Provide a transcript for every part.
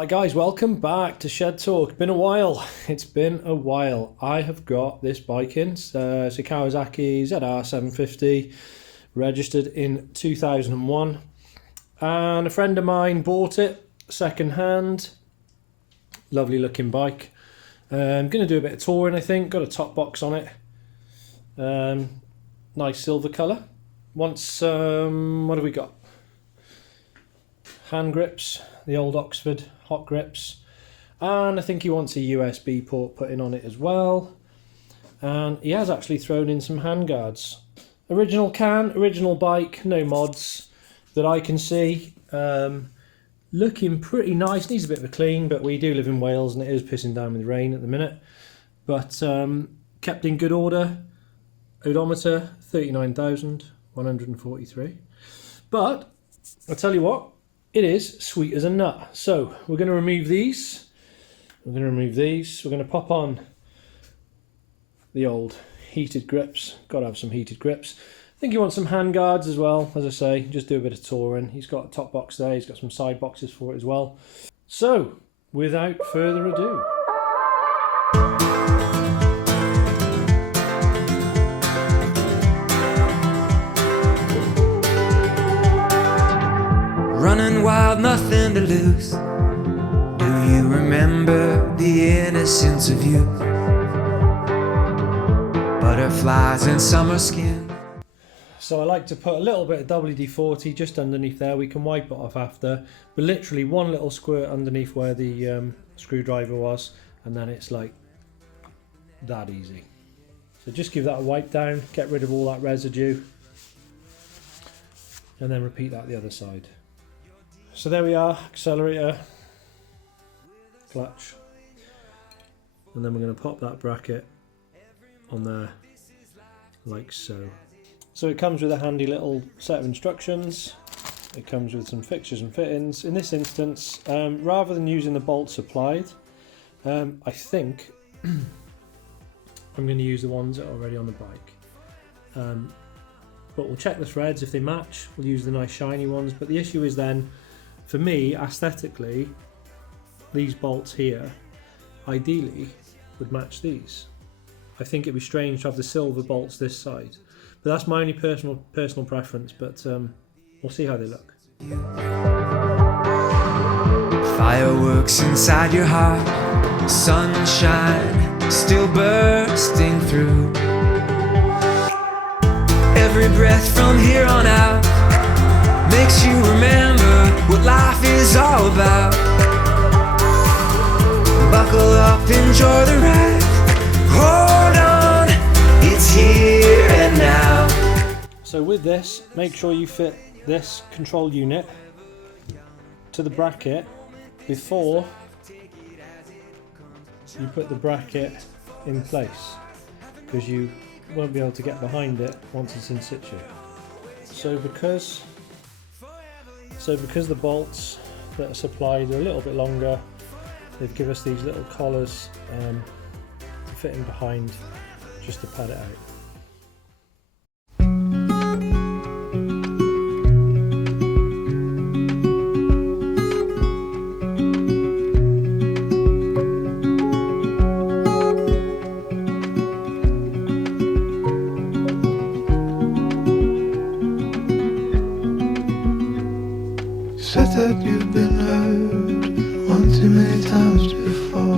Hi guys, welcome back to ShedTorque. Been a while. It's been a while. I have got this bike in. It's a Kawasaki ZR750, registered in 2001. And a friend of mine bought it second hand. Lovely looking bike. I'm going to do a bit of touring, I think. Got a top box on it. Nice silver colour. Wants, what have we got? Hand grips, the old Oxford hot grips, and I think he wants a USB port put in on it as well, and he has actually thrown in some handguards. Original can, original bike, no mods that I can see. Looking pretty nice, needs a bit of a clean, but we do live in Wales and it is pissing down with rain at the minute, but kept in good order. Odometer 39,143, but I'll tell you what, it is sweet as a nut. So we're going to remove these. We're going to pop on the old heated grips. Got to have some heated grips. I think he wants some hand guards as well. As I say, just do a bit of touring. He's got a top box there. He's got some side boxes for it as well. So without further ado, running wild, nothing to lose. Do you remember the innocence of youth? Butterflies in summer skin. so I like to put a little bit of WD-40 just underneath there. We can wipe it off after, but literally one little squirt underneath where the screwdriver was, and then it's like that easy. So just give that a wipe down, get rid of all that residue, and then repeat that the other side. So there we are, accelerator, clutch, and then we're going to pop that bracket on there like so. So it comes with a handy little set of instructions. It comes with some fixtures and fittings. In this instance, rather than using the bolts supplied, I think I'm going to use the ones that are already on the bike. But we'll check the threads. If they match, we'll use the nice shiny ones. But the issue is then, for me, aesthetically, these bolts here, ideally, would match these. I think it'd be strange to have the silver bolts this side. But that's my only personal preference, but we'll see how they look. Fireworks inside your heart, sunshine still bursting through. Every breath from here on out makes you remember what life is all about. Buckle up, enjoy the ride. Hold on, it's here and now. So with this, make sure you fit this control unit to the bracket before you put the bracket in place, because you won't be able to get behind it once it's in situ. So because the bolts that are supplied are a little bit longer, they've given us these little collars to fit in behind, just to pad it out. Said that you've been hurt one too many times before.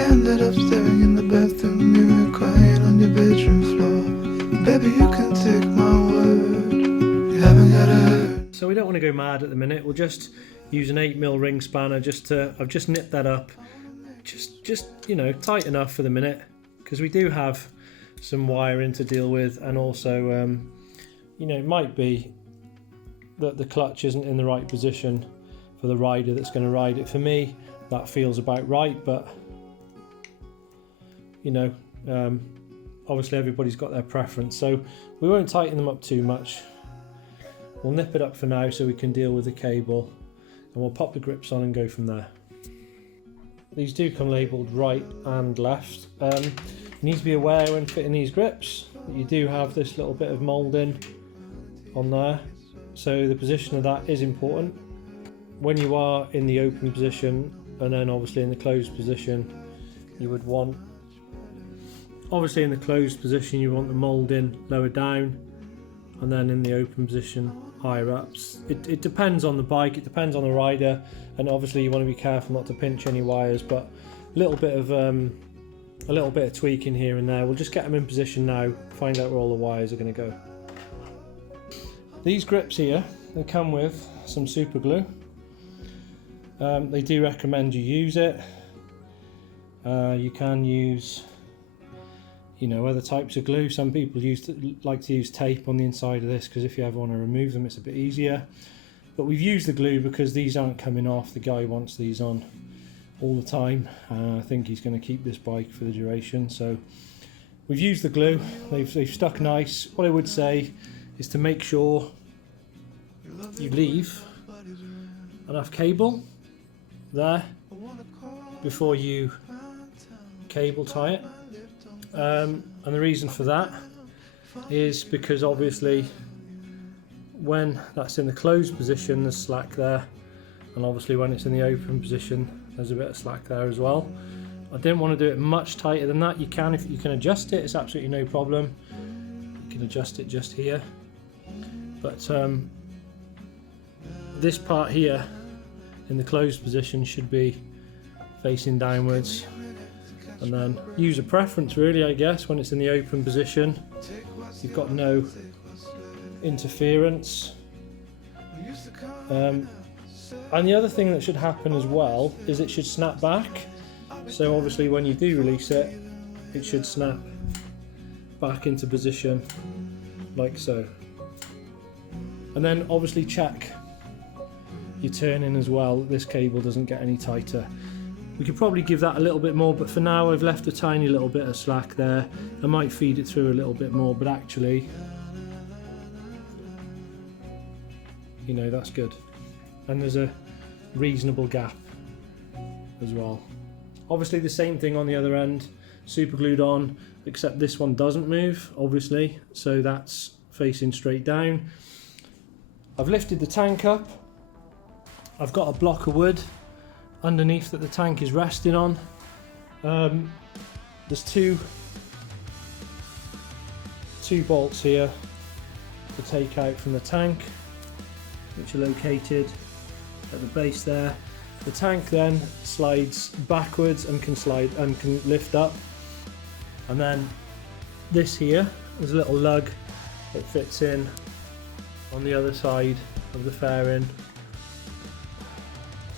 Ended up staring in the bathroom mirror, crying on your bedroom floor. Baby, you can take my word, you haven't got to hurt. So we don't want to go mad at the minute. We'll just use an 8mm ring spanner I've just nipped that up, just you know, tight enough for the minute, because we do have some wiring to deal with, and also you know, it might be that the clutch isn't in the right position for the rider that's going to ride it. For me, that feels about right, but you know, obviously everybody's got their preference, so we won't tighten them up too much. We'll nip it up for now so we can deal with the cable, and we'll pop the grips on and go from there. These do come labelled right and left. You need to be aware when fitting these grips that you do have this little bit of moulding on there, so the position of that is important. When you are in the open position, and then obviously in the closed position you would want, obviously in the closed position you want the moulding lower down, and then in the open position higher ups. It depends on the bike, it depends on the rider, and obviously you want to be careful not to pinch any wires, but a little bit of tweaking here and there. We'll just get them in position now, find out where all the wires are going to go. These grips here, they come with some super glue. They do recommend you use it. You can use, you know, other types of glue. Some people like to use tape on the inside of this, because if you ever want to remove them it's a bit easier. But we've used the glue because these aren't coming off. The guy wants these on all the time. I think he's going to keep this bike for the duration, so we've used the glue. They've stuck nice. What I would say is to make sure you leave enough cable there before you cable tie it, and the reason for that is because obviously when that's in the closed position there's slack there, and obviously when it's in the open position there's a bit of slack there as well. I didn't want to do it much tighter than that. You can, if you can adjust it, it's absolutely no problem. You can adjust it just here, but this part here in the closed position should be facing downwards, and then use a preference really, I guess. When it's in the open position you've got no interference, and the other thing that should happen as well is it should snap back. So obviously when you do release it, it should snap back into position like so. And then obviously check your turning as well, this cable doesn't get any tighter. We could probably give that a little bit more, but for now I've left a tiny little bit of slack there. I might feed it through a little bit more, but actually, you know, that's good. And there's a reasonable gap as well. Obviously the same thing on the other end, super glued on, except this one doesn't move obviously, so that's facing straight down. I've lifted the tank up. I've got a block of wood underneath that the tank is resting on. There's two bolts here to take out from the tank, which are located at the base there. The tank then slides backwards and can lift up, and then this here is a little lug that fits in on the other side of the fairing,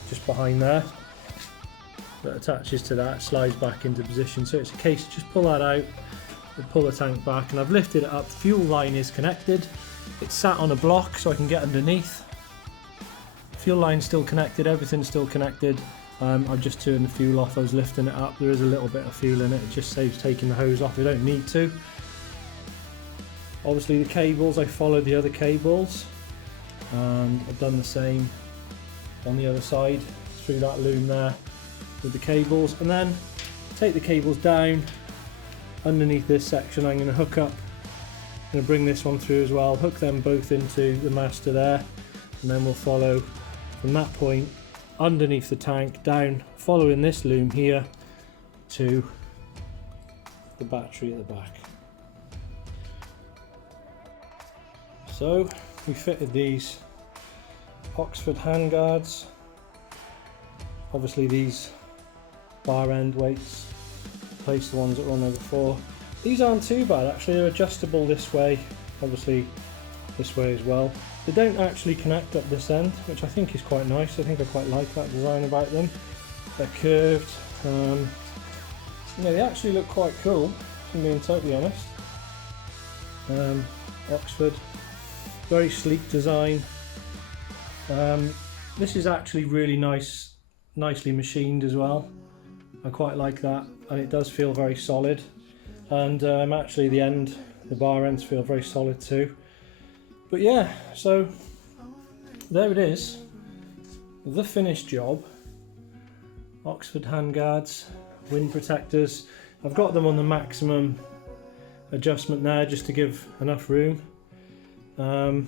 just behind there, that attaches to that, slides back into position. So it's a case of just pull that out and pull the tank back, and I've lifted it up. Fuel line is connected, it's sat on a block so I can get underneath. Fuel line's still connected, everything's still connected. I've just turned the fuel off. I was lifting it up, there is a little bit of fuel in it, it just saves taking the hose off, you don't need to. Obviously the cables, I followed the other cables, and I've done the same on the other side through that loom there with the cables, and then take the cables down underneath this section. I'm going to hook up, I'm going to bring this one through as well, hook them both into the master there, and then we'll follow from that point underneath the tank down, following this loom here to the battery at the back. So we fitted these Oxford handguards. Obviously these bar end weights replace the ones that were on there before. These aren't too bad actually, they're adjustable this way, obviously this way as well. They don't actually connect up this end, which I think is quite nice. I think I quite like that design about them. They're curved. Yeah, they actually look quite cool, if I'm being totally honest. Oxford, very sleek design. This is actually really nicely machined as well. I quite like that, and it does feel very solid. And actually the bar ends feel very solid too. But yeah, so there it is, the finished job. Oxford handguards, wind protectors. I've got them on the maximum adjustment there just to give enough room. But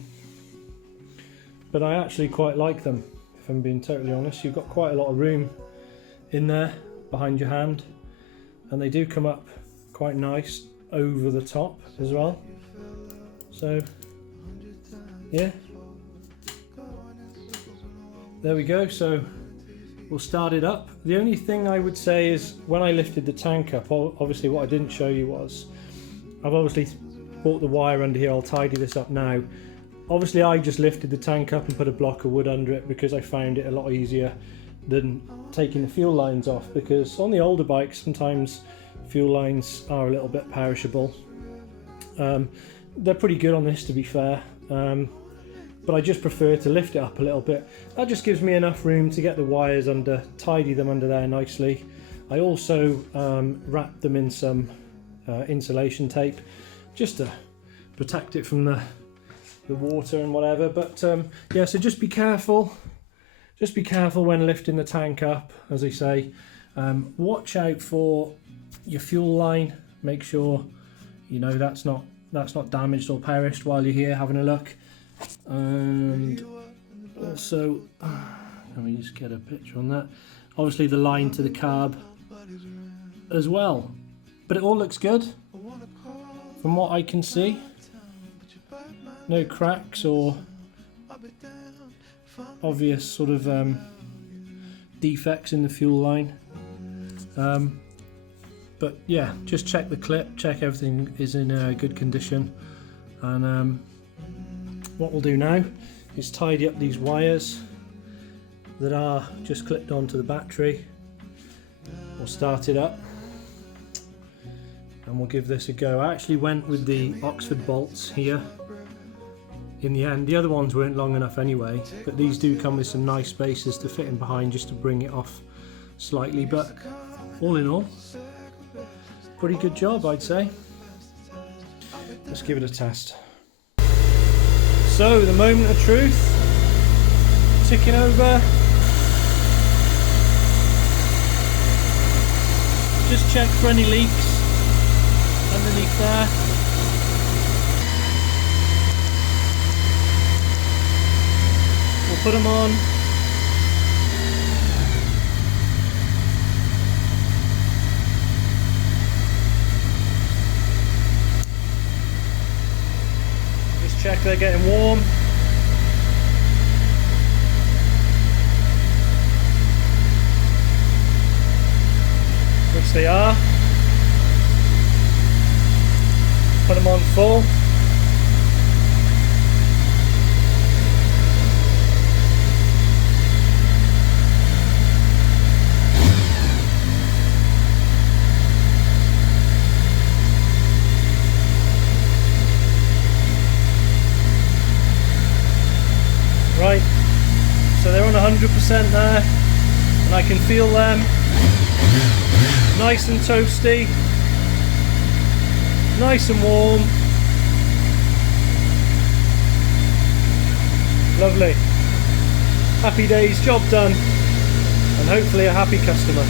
I actually quite like them, if I'm being totally honest. You've got quite a lot of room in there behind your hand, and they do come up quite nice over the top as well. So yeah, there we go. So we'll start it up. The only thing I would say is when I lifted the tank up, obviously what I didn't show you was I've obviously brought the wire under here. I'll tidy this up now. Obviously I just lifted the tank up and put a block of wood under it because I found it a lot easier than taking the fuel lines off, because on the older bikes sometimes fuel lines are a little bit perishable. They're pretty good on this, to be fair, but I just prefer to lift it up a little bit. That just gives me enough room to get the wires under, tidy them under there nicely. I also wrapped them in some insulation tape just to protect it from the water and whatever. But yeah, so just be careful when lifting the tank up, as I say. Watch out for your fuel line. Make sure you know that's not damaged or perished while you're here having a look. And also, let me just get a picture on that. Obviously the line to the carb as well, but it all looks good from what I can see. No cracks or obvious sort of defects in the fuel line. But yeah, just check the clip, check everything is in good condition, and what we'll do now is tidy up these wires that are just clipped onto the battery. We'll start it up and we'll give this a go. I actually went with the Oxford bolts here in the end. The other ones weren't long enough anyway, but these do come with some nice spaces to fit in behind just to bring it off slightly. But all in all, pretty good job, I'd say. Let's give it a test. So the moment of truth, ticking over. Just check for any leaks underneath there. We'll put them on. Just check they're getting warm. Which they are. Put them on full. Right, so they're on 100% there, and I can feel them nice and toasty, nice and warm. Lovely. Happy days, job done, and hopefully a happy customer.